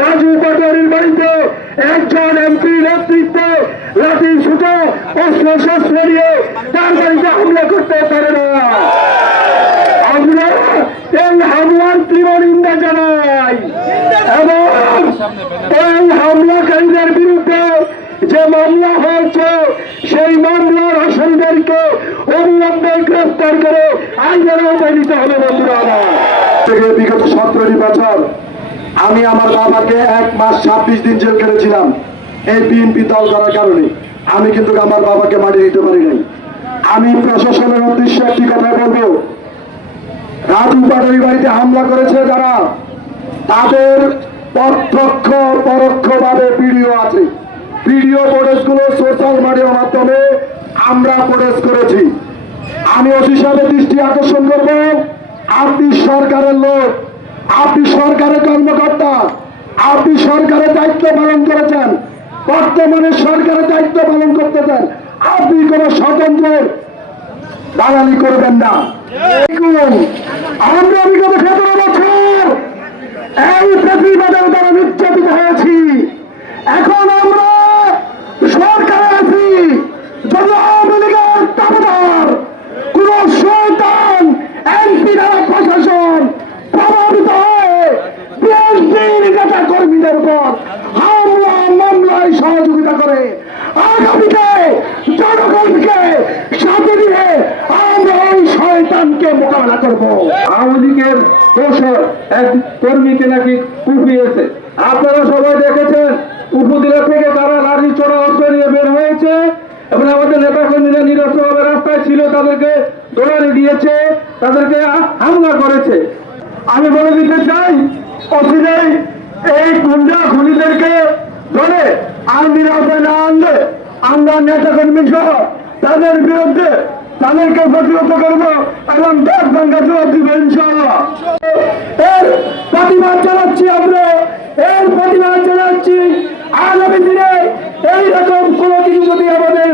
রাজু পাটোয়ারির বাড়িতে একজন এমপি নেতৃত্বে লাঠি ছুটে অস্ত্র শস্ত্র নিয়ে তার বাড়িতে হামলা করতে পারে না। আমরা এই হামলার তীব্র নিন্দা জানাই এবং এই হামলাকারীদের বিরুদ্ধে যে মামলা হয়েছে সেই মামলার আসামিদেরকে অবিলম্বে গ্রেফতার করে আইনের আওতায় নিতে হবে। বন্ধুরা, বিগত 17 বছর আমি আমার বাবাকে 1 মাস 26 দিন জেল কেটেছিলাম এই বিএনপি দল করার কারণে। আমি কিন্তু আমার বাবাকে মাটি দিতে পারি নাই। আমি প্রশাসনের উদ্দেশ্যে একটি কথা বলবো, রাজু পাটোয়ারি বাড়িতে হামলা করেছে যারা, তাদের প্রত্যক্ষ পরোক্ষভাবে ভিডিও আছে। ভিডিও ফুটেজগুলো সোশ্যাল মিডিয়ার মাধ্যমে আমরা ফুটেজ করেছি। আমি ওসি সাহেবের দৃষ্টি আকর্ষণ করব, আপনি সরকারের লোক, আপনি সরকারের কর্মকর্তা, আপনি সরকারের দায়িত্ব পালন করেছেন, বর্তমানে সরকারের দায়িত্ব পালন করতেছেন, আপনি কোন স্বতন্ত্রের দালালি করবেন না। আমরা বিগত 17 বছর এই প্রতিবাদের দ্বারা নির্যাতিত হয়েছি। এখন আমরা সরকারে আছি, যদি আওয়ামী লীগের দাবিদার কোন শয়তান এমপি দ্বারা প্রশাসন প্রভাবিত হয়ে বিএনপির নেতা কর্মীদের উপর হামলা মামলায় সহযোগিতা করে, আগামীতে জনগণকে সাথে নিয়ে আমরা ওই শয়তানকে মোকাবেলা করবো। আওয়ামী লীগের দোষর এক কর্মীকে নাকি কুপিয়েছে, আপনারা সবাই দেখেছেন। উপজেলা থেকে তারা লাঠি চড়া অস্ত্র নিয়ে বের হয়েছে এবং আমাদের নেতা কর্মীরা নিরস্ত্রভাবে রাস্তায় ছিল, তাদেরকে দৌড়ানি দিয়েছে, তাদেরকে হামলা করেছে। আমি বলে দিতে চাই, অচিরেই এই গুন্ডা খুনিদেরকে ধরে আইনের আওতায় না আনলে আমরা নেতা কর্মী সহ তাদের বিরুদ্ধে তাদেরকে প্রতিহত করবো এবং দাঁত ভাঙ্গা জবাব দিব ইনশাআল্লাহ। এর প্রতিবাদ জানাচ্ছি, আমরা এর প্রতিবাদ জানাচ্ছি। আগামী দিনে এইরকম কোনো কিছু যদি আমাদের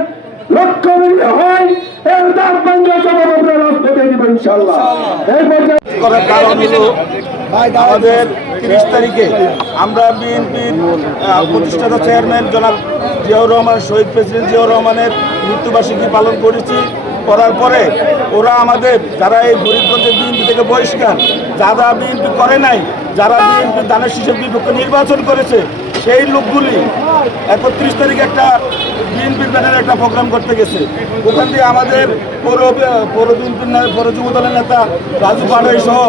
লক্ষ্য হয়, এর দাঁত ভাঙ্গা জবাব আমরা রাজপথে দিব ইনশাআল্লাহ। এই পর্যায়ে করার কারণ হলো আমাদের 30 তারিখে আমরা বিএনপির প্রতিষ্ঠাতা চেয়ারম্যান জনাব জিয়াউর রহমান, শহীদ প্রেসিডেন্ট জিয়াউর রহমানের মৃত্যুবার্ষিকী পালন করার পরে ওরা আমাদের যারা এই ফরিদগঞ্জের বিএনপি থেকে বহিষ্কার, যারা বিএনপি করে নাই, যারা বিএনপি দানের শীষের বিপক্ষে নির্বাচন করেছে, সেই লোকগুলি 31 তারিখে একটা বিএনপির ব্যানারে একটা প্রোগ্রাম করতে গেছে। ওখান দিয়ে আমাদের পৌর যুব দলের নেতা রাজু পাটোয়ারি সহ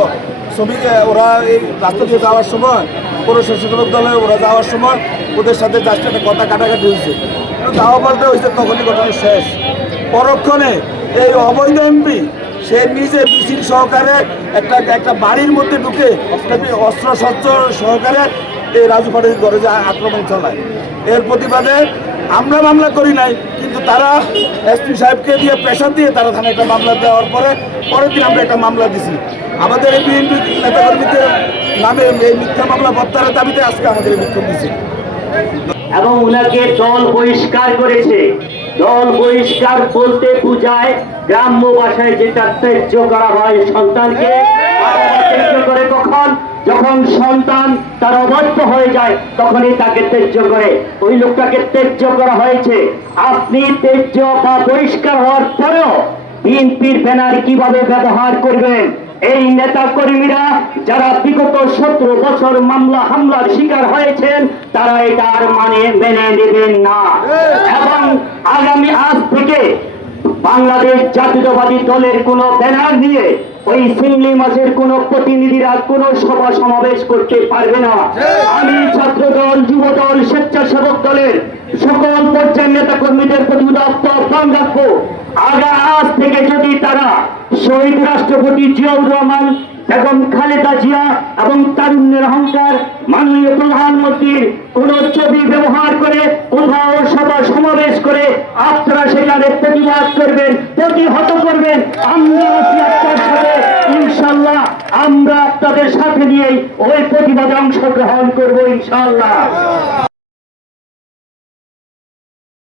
শ্রমিক ওরা এই রাস্তা দিয়ে যাওয়ার সময়, পৌর স্বেচ্ছাসেবক দলে ওরা যাওয়ার সময় ওদের সাথে জাস্ট একটা কথা কাটাকাটি হয়েছে। যাওয়া বলতে হয়েছে, তখনই ঘটনা শেষ। পরক্ষণে এই অবৈধ এমপি সে নিজে মিছিল সহকারে একটা বাড়ির মধ্যে ঢুকে অস্ত্র শস্ত্র সহকারে এই রাজু পাটোয়ারির ঘরে যে আক্রমণ চালায়। এর প্রতিবাদে আমরা মামলা করি নাই, কিন্তু তারা এসপি সাহেবকে দিয়ে প্রেশার দিয়ে তারা থানায় একটা মামলা দেওয়ার পরের দিন আমরা একটা মামলা দিছি। আমাদের এই বিএনপি নেতাকর্মীদের নামে এই মিথ্যা মামলা প্রত্যাহারের দাবিতে আজকে আমাদের এই বিক্ষোভ দিচ্ছি। এবং উনাকে দল বহিষ্কার করেছে। দল বহিষ্কার বলতে বোঝায় গ্রাম্য ভাষায় যেটা ত্যায্য করা হয় সন্তানকে। ত্যায্য করে কখন? যখন সন্তান তার অবাধ্য হয়ে যায় তখনই তাকে ত্যায্য করে। ওই লোকটাকে ত্যায্য করা হয়েছে। আপনি ত্যায্য বা বহিষ্কার হওয়ার পরেও বিএনপির ব্যানার কিভাবে ব্যবহার করবেন? এই নেতা কর্মীরা যারা বিগত 17 বছর মামলা হামলার শিকার হয়েছেন তারা এটা আর মেনে নেবেন না। এবং আগামী আজ থেকে বাংলাদেশ জাতীয়তাবাদী দলের কোন ব্যানার নিয়ে ওই চিংড়ি মাছের কোন প্রতিনিধিরা কোন সভা সমাবেশ করতে পারবে না। আমি ছাত্র দল, যুব দল, স্বেচ্ছাসেবক দলের সকল পর্যায়ের নেতা কর্মীদের প্রতি আহ্বান রাখবো, আজ থেকে যদি তারা শহীদ রাষ্ট্রপতি জিয়াউর রহমান এবং খালেদা জিয়া এবং তারুণ্যের অহংকার মাননীয় প্রধানমন্ত্রীর কোন ছবি ব্যবহার করে কোথাও সভা সমাবেশ করে আপনারা সেখানে প্রতিবাদ করবেন, প্রতিহত করবেন, আমরা আছি আপনার সাথে। ইনশাল্লাহ আমরা আপনাদের সাথে নিয়েই ওই প্রতিবাদে অংশগ্রহণ করবো ইনশাল্লাহ।